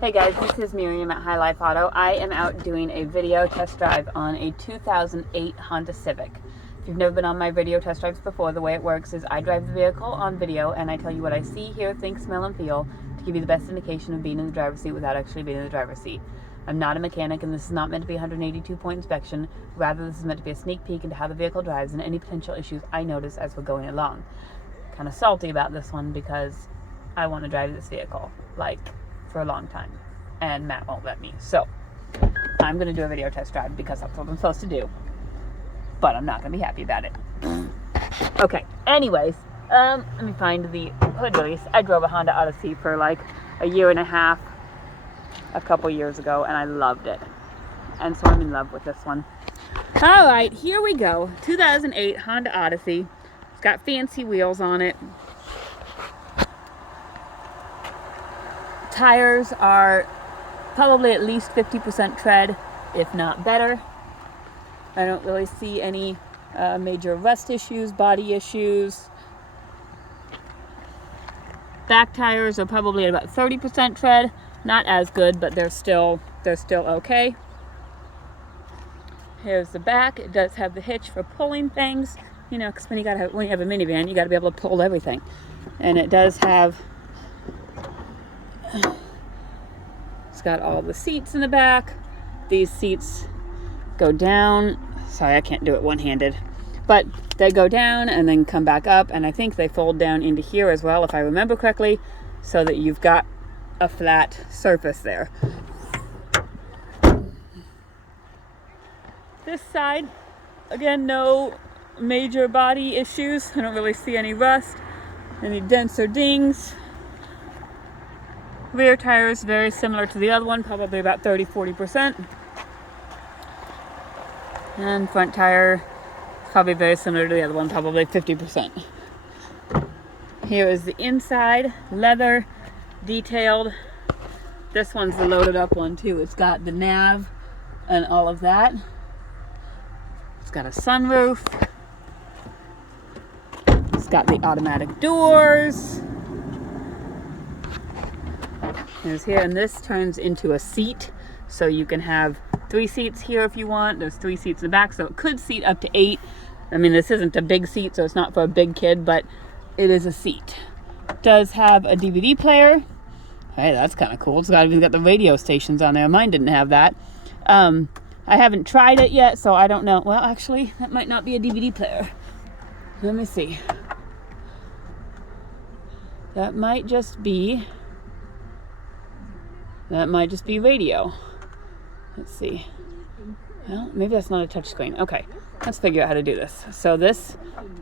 Hey guys, this is Miriam at High Life Auto. I am out doing a video test drive on a 2008 Honda Civic. If you've never been on my video test drives before, the way it works is I drive the vehicle on video and I tell you what I see, hear, think, smell, and feel to give you the best indication of being in the driver's seat without actually being in the driver's seat. I'm not a mechanic and this is not meant to be a 182-point inspection. Rather, this is meant to be a sneak peek into how the vehicle drives and any potential issues I notice as we're going along. Kind of salty about this one because I want to drive this vehicle, for a long time, and Matt won't let me. So I'm going to do a video test drive because that's what I'm supposed to do, but I'm not going to be happy about it. Okay, anyways, let me find the hood release. I drove a Honda Odyssey for like a year and a half a couple years ago and I loved it, and so I'm in love with this one. All right, here we go. 2008 Honda Odyssey. It's got fancy wheels on it. Tires are probably at least 50% tread, if not better. I don't really see any major rust issues, body issues. Back tires are probably at about 30% tread. Not as good, but they're still okay. Here's the back. It does have the hitch for pulling things, because when you have a minivan, you got to be able to pull everything. And it does have. It's got all the seats in the back. These seats go down. Sorry, I can't do it one-handed. But they go down and then come back up, and I think they fold down into here as well, if I remember correctly, so that you've got a flat surface there. This side, again, no major body issues. I don't really see any rust, any dents or dings. Rear tire is very similar to the other one, probably about 30-40%. And front tire is probably very similar to the other one, probably 50%. Here is the inside, leather, detailed. This one's the loaded up one too. It's got the nav and all of that. It's got a sunroof. It's got the automatic doors. There's here, and this turns into a seat, so you can have 3 seats here if you want. There's 3 seats in the back, so it could seat up to 8. I mean, this isn't a big seat, so it's not for a big kid, but it is a seat. It does have a DVD player. Hey, that's kind of cool. It's even got the radio stations on there. Mine didn't have that. I haven't tried it yet, so I don't know. Well, actually, that might not be a DVD player. Let me see. That might just be radio. Let's see. Well, maybe that's not a touch screen. Okay, let's figure out how to do this. So this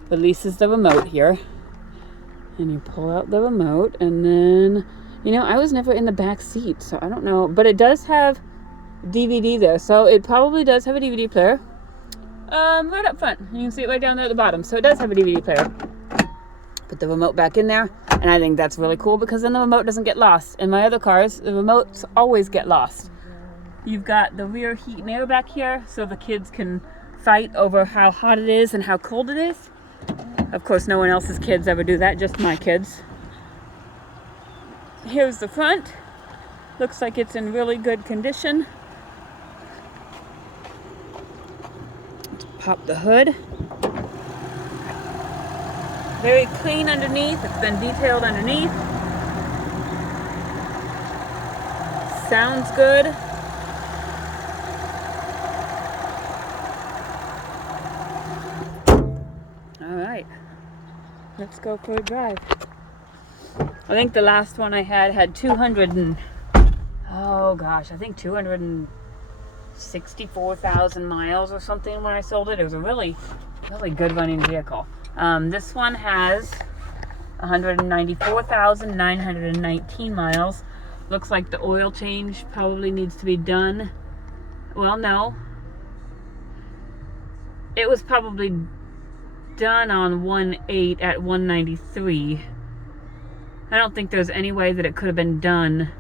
releases the remote here. And you pull out the remote, and then, I was never in the back seat, so I don't know. But it does have DVD there, so it probably does have a DVD player. Right up front. You can see it right down there at the bottom. So it does have a DVD player. Put the remote back in there, and I think that's really cool because then the remote doesn't get lost. In my other cars, the remotes always get lost. You've got the rear heat and air back here, so the kids can fight over how hot it is and how cold it is. Of course, no one else's kids ever do that, just my kids. Here's the front. Looks like it's in really good condition. Let's pop the hood. Very clean underneath. It's been detailed underneath. Sounds good. All right. Let's go for a drive. I think the last one I had 264,000 miles or something when I sold it. It was a really, really good running vehicle. This one has 194,919 miles. Looks like the oil change probably needs to be done. Well, no. It was probably done on 1.8 at 193. I don't think there's any way that it could have been done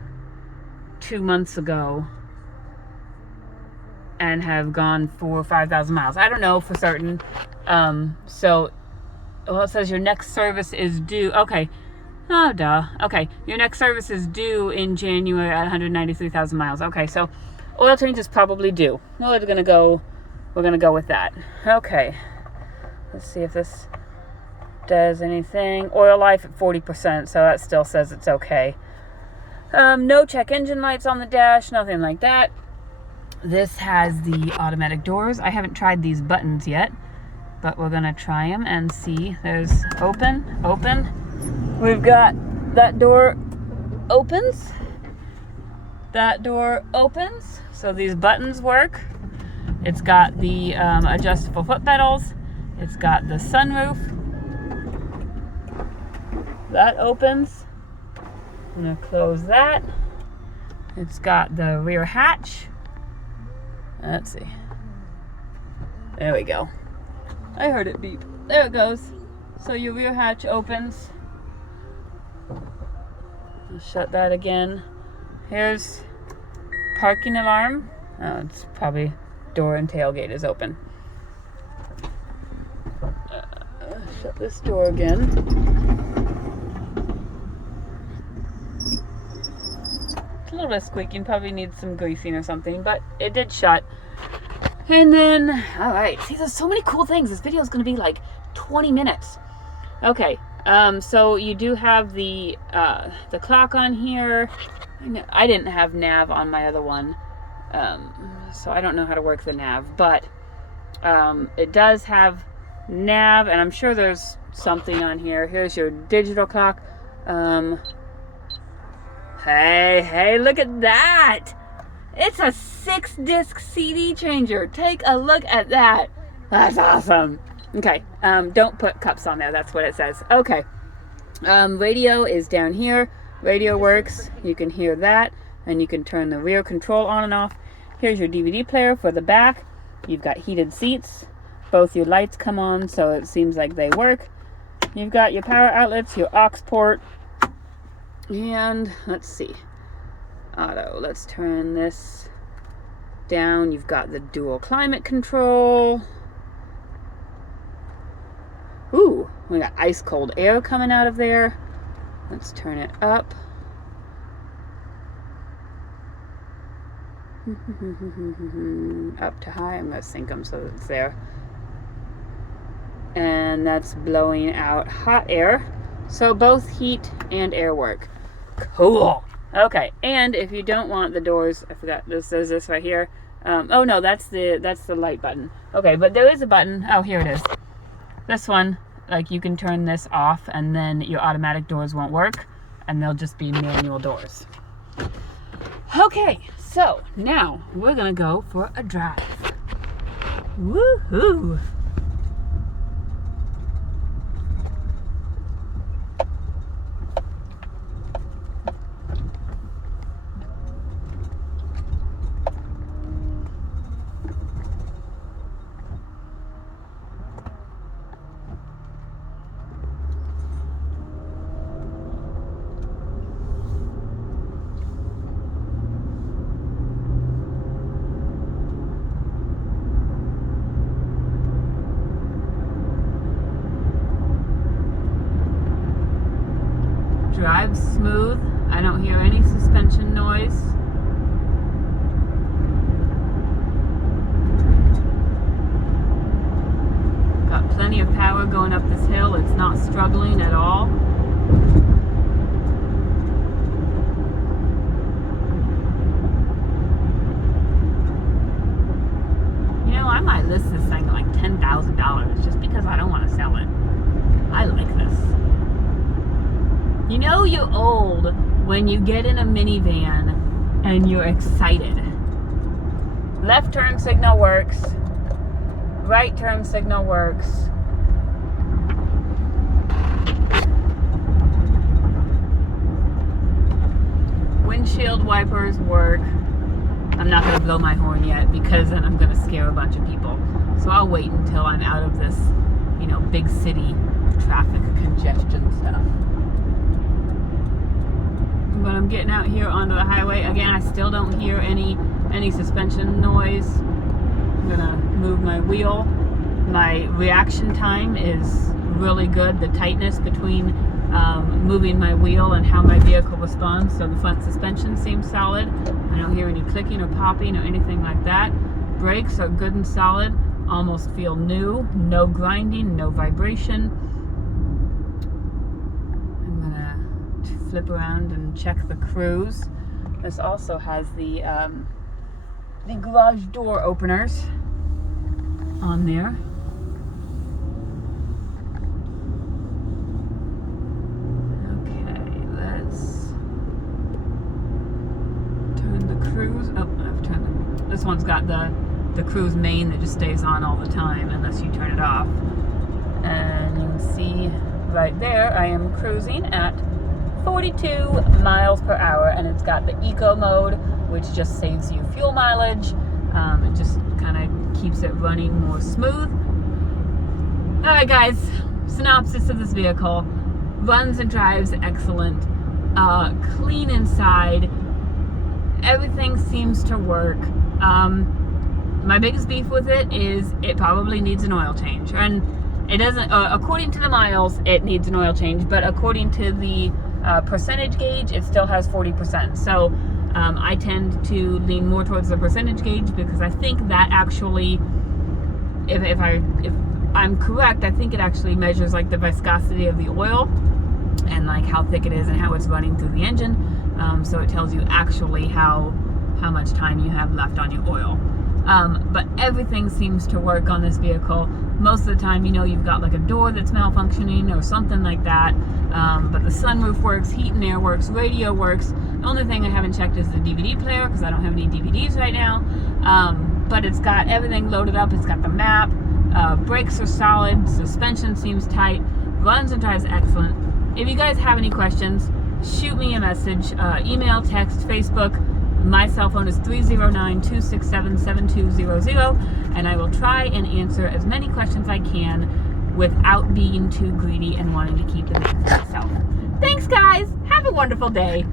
2 months ago and have gone 4,000 or 5,000 miles. I don't know for certain. Well, it says your next service is due. Okay, Oh, duh. Okay, your next service is due in January at 193,000 miles. Okay, so oil change is probably due. We're gonna go with that. Okay, let's see if this does anything. Oil life at 40%, so that still says it's okay. No check engine lights on the dash, nothing like that. This has the automatic doors. I haven't tried these buttons yet, but we're gonna try them and see. There's open. We've got that door opens. That door opens. So these buttons work. It's got the adjustable foot pedals. It's got the sunroof. That opens. I'm gonna close that. It's got the rear hatch. Let's see. There we go. I heard it beep. There it goes. So your rear hatch opens. I'll shut that again. Here's parking alarm. Oh, it's probably door and tailgate is open. Shut this door again. It's a little bit squeaking. Probably needs some greasing or something, but it did shut. And then, all right. See, there's so many cool things. This video is going to be like 20 minutes. Okay. So you do have the clock on here. I didn't have nav on my other one, so I don't know how to work the nav. But it does have nav, and I'm sure there's something on here. Here's your digital clock. Hey, look at that! It's a 6-disc CD changer. Take a look at that. That's awesome. Okay, don't put cups on there. That's what it says. Okay, radio is down here. Radio works. You can hear that, and you can turn the rear control on and off. Here's your DVD player for the back. You've got heated seats. Both your lights come on, so it seems like they work. You've got your power outlets, your aux port, and let's see. Auto. Let's turn this down. You've got the dual climate control. Ooh, we got ice cold air coming out of there. Let's turn it up. Up to high. I'm going to sync them so that it's there. And that's blowing out hot air. So both heat and air work. Cool. Okay, and if you don't want the doors, I forgot, this says this right here. Oh no, that's the light button. Okay, but there is a button. Oh, here it is. This one, like you can turn this off and then your automatic doors won't work and they'll just be manual doors. Okay, so now we're gonna go for a drive. Woohoo! Drives smooth. I don't hear any suspension noise. Got plenty of power going up this hill. It's not struggling at all. You know, I might list this thing at like $10,000 just because I don't want to sell it. I like this. You know you're old when you get in a minivan and you're excited. Left turn signal works. Right turn signal works. Windshield wipers work. I'm not going to blow my horn yet because then I'm going to scare a bunch of people. So I'll wait until I'm out of this, you know, big city traffic congestion stuff. But I'm getting out here onto the highway. Again, I still don't hear any suspension noise. I'm gonna move my wheel. My reaction time is really good. The tightness between moving my wheel and how my vehicle responds. So the front suspension seems solid. I don't hear any clicking or popping or anything like that. Brakes are good and solid, almost feel new, no grinding, no vibration. I'm gonna flip around and check the cruise. This also has the garage door openers on there. Okay, let's turn the cruise. Oh, I've turned this one's got the cruise main that just stays on all the time unless you turn it off. And you can see right there I am cruising at 42 miles per hour, and it's got the eco mode, which just saves you fuel mileage. It just kind of keeps it running more smooth. Alright guys, synopsis of this vehicle. Runs and drives excellent. Clean inside. Everything seems to work. My biggest beef with it is it probably needs an oil change. And it doesn't, according to the miles, it needs an oil change, but according to the percentage gauge, it still has 40%. So I tend to lean more towards the percentage gauge because I think that actually, if I'm correct, I think it actually measures like the viscosity of the oil and like how thick it is and how it's running through the engine. So it tells you actually how much time you have left on your oil. But everything seems to work on this vehicle. Most of the time, you know, you've got like a door that's malfunctioning or something like that. But the sunroof works, heat and air works, radio works. The only thing I haven't checked is the DVD player because I don't have any DVDs right now. But it's got everything loaded up. It's got the map. Brakes are solid. Suspension seems tight. Runs and drives excellent. If you guys have any questions, shoot me a message. Email, text, Facebook. My cell phone is 309-267-7200, and I will try and answer as many questions I can without being too greedy and wanting to keep them for myself. Thanks, guys. Have a wonderful day.